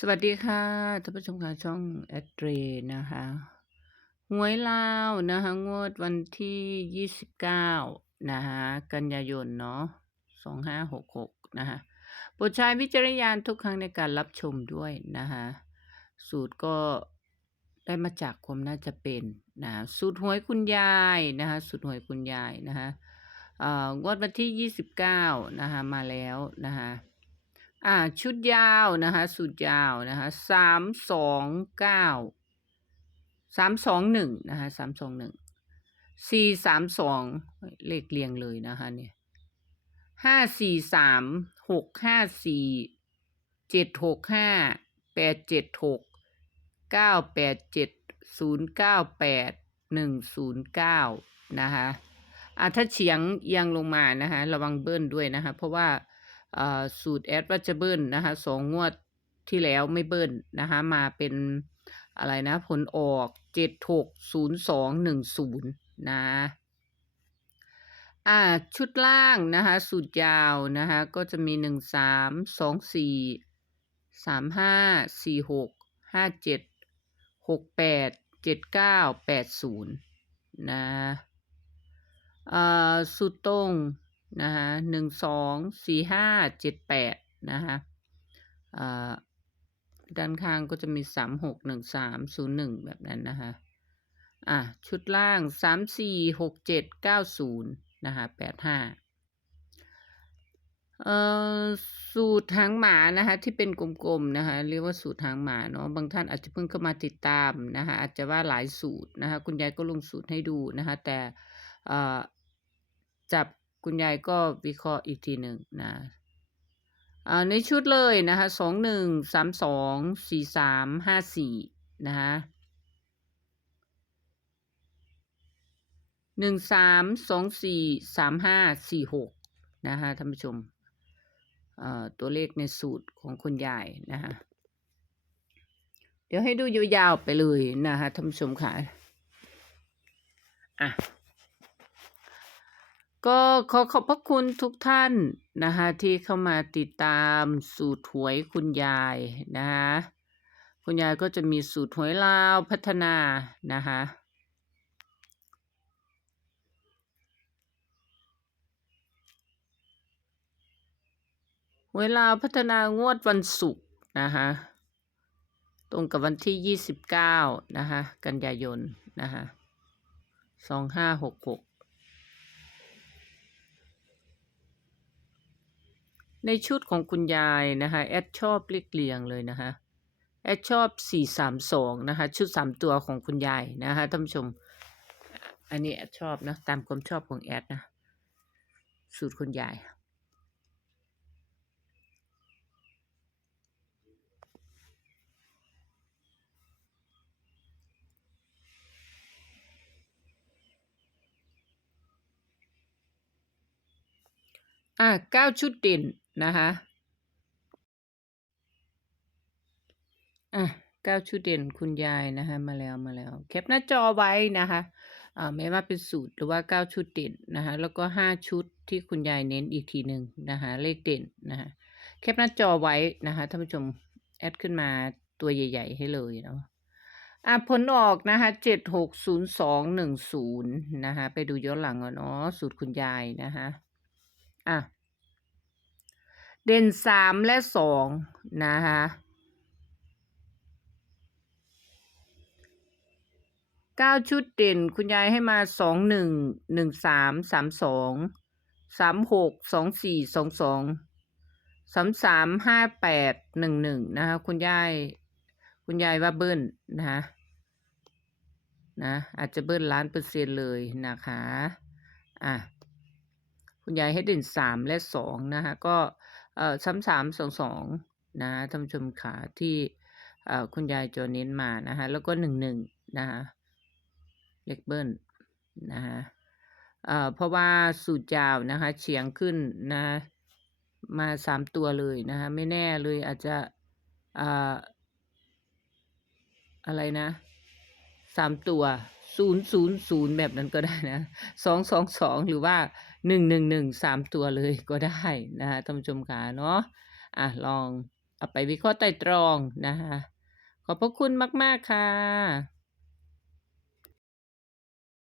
สวัสดีค่ะท่านผู้ชมค่ะช่องแอดเรนะคะหวยลาวนะคะงวดวันที่ยี่สิบเก้านะคะกันยายนเนาะสองห้าหกหกนะคะโปรดใช้วิจารณญาณทุกครั้งในการรับชมด้วยนะคะสูตรก็ได้มาจากความน่าจะเป็นนะสูตรหวยคุณยายนะคะสูตรหวยคุณยายนะคะเอองวดวันที่ยี่สิบเก้านะคะมาแล้วนะคะ อ่าชุดยาวนะคะสูตรยาวนะคะสามสองเก้าสามสองหนึ่งนะคะสามสองหนึ่งสี่สามสองเลขเรียงเลยนะคะเนี่ยห้าสี่สามหกห้าสี่เจ็ดหกห้าแปดเจ็ดหกเก้าแปดเจ็ดศูนย์เก้าแปดหนึ่งศูนย์เก้านะคะอ่าถ้าเฉียงเอียงลงมานะคะระวังเบิ้ลด้วยนะคะเพราะว่า สูตรแอดว่าจะเบิ้ลนะคะสองงวดที่แล้วไม่เบิ้ลนะคะมาเป็นอะไรนะ ผลออกเจ็ดหกศูนย์สองหนึ่งศูนย์นะอ่าชุดล่างนะคะสูตรยาวนะคะก็จะมีหนึ่งสามสองสี่สามห้าสี่หกห้าเจ็ดหกแปดเจ็ดเก้าแปดศูนย์นะอ่าสูตรตรง นะคะหนึ่งสองสี่ห้าเจ็ดแปดนะคะด้านข้างก็จะมีสามหกหนึ่งสามศูนย์หนึ่งแบบนั้นนะคะอะชุดล่างสามสี่หกเจ็ดเก้าศูนย์นะคะแปดห้าเอ่อสูตรหางหมานะคะที่เป็นกลมๆนะคะเรียกว่าสูตรหางหมาเนาะบางท่านอาจจะเพิ่งเข้ามาติดตามนะคะอาจจะว่าหลายสูตรนะคะคุณยายก็ลงสูตรให้ดูนะคะแต่จับ คุณยายก็วิเคราะห์อีกทีหนึ่งนะอ่าในชุดเลยนะคะสองหนึ่งสามสองสี่สามห้าสี่นะคะหนึ่งสามสองสี่สามห้าสี่หกนะคะท่านผู้ชมเอ่อตัวเลขในสูตรของคุณยายนะคะเดี๋ยวให้ดูยาวๆไปเลยนะคะท่านผู้ชมค่ะอะ ก็ขอขอบพระคุณทุกท่านนะคะที่เข้ามาติดตามสูตรหวยคุณยายนะคะคุณยายก็จะมีสูตรหวยลาวพัฒนานะคะหวยลาวพัฒนางวดวันศุกร์นะคะตรงกับวันที่ยี่สิบเก้านะคะกันยายนนะคะสองห้าหกหก ในชุดของคุณยายนะคะแอดชอบเรียกเรียงเลยนะคะแอดชอบสี่สามสองนะคะชุดสามตัวของคุณยายนะคะท่านผู้ชม อันนี้แอดชอบนะตามความชอบของแอดนะสูตรคุณยาย อะเก้าชุดเด่นนะคะอะเก้าชุดเด่นคุณยายนะคะมาแล้วมาแล้วแคปหน้าจอไว้นะคะอ่าไม่ว่าเป็นสูตรหรือว่าเก้าชุดเด่นนะคะแล้วก็ห้าชุดที่คุณยายเน้นอีกทีหนึ่งนะคะเลขเด่นนะคะแคปหน้าจอไว้นะคะท่านผู้ชมแอดขึ้นมาตัวใหญ่ ๆ ให้เลยเนาะอะผลออกนะคะเจ็ดหกศูนย์สองหนึ่งศูนย์นะคะไปดูย้อนหลังเอาเนาะสูตรคุณยายนะคะ อะ เด่นสามและสองนะคะเก้าชุดเด่นคุณยายให้มาสองหนึ่งหนึ่งสามสามสองสามหกสองสี่สองสองสามสามห้าแปดหนึ่งหนึ่งนะคะคุณยายคุณยายว่าเบิ้ลนะคะนะอาจจะเบิ้ลล้านเปอร์เซ็นต์เลยนะคะ อะ คุณยายให้เด่นสามและสองนะคะก็ซ้ำสามสองสองนะท่านผู้ชมขาที่คุณยายจเน้นมานะคะแล้วก็หนึ่งหนึ่งนะคะเล็กเบิ้ลนะคะเพราะว่าสูตรยาวนะคะเฉียงขึ้นนะมาสามตัวเลยนะคะไม่แน่เลยอาจจะออะไรนะสามตัว ศูนย์ศูนย์ศูนย์แบบนั้นก็ได้นะสองสองสองหรือว่าหนึ่งหนึ่งหนึ่งสามตัวเลยก็ได้นะคะท่านผู้ชมค่ะเนาะอะลองเอาไปวิเคราะห์ไต่ตรองนะคะขอบพระคุณมาก ๆ ค่ะ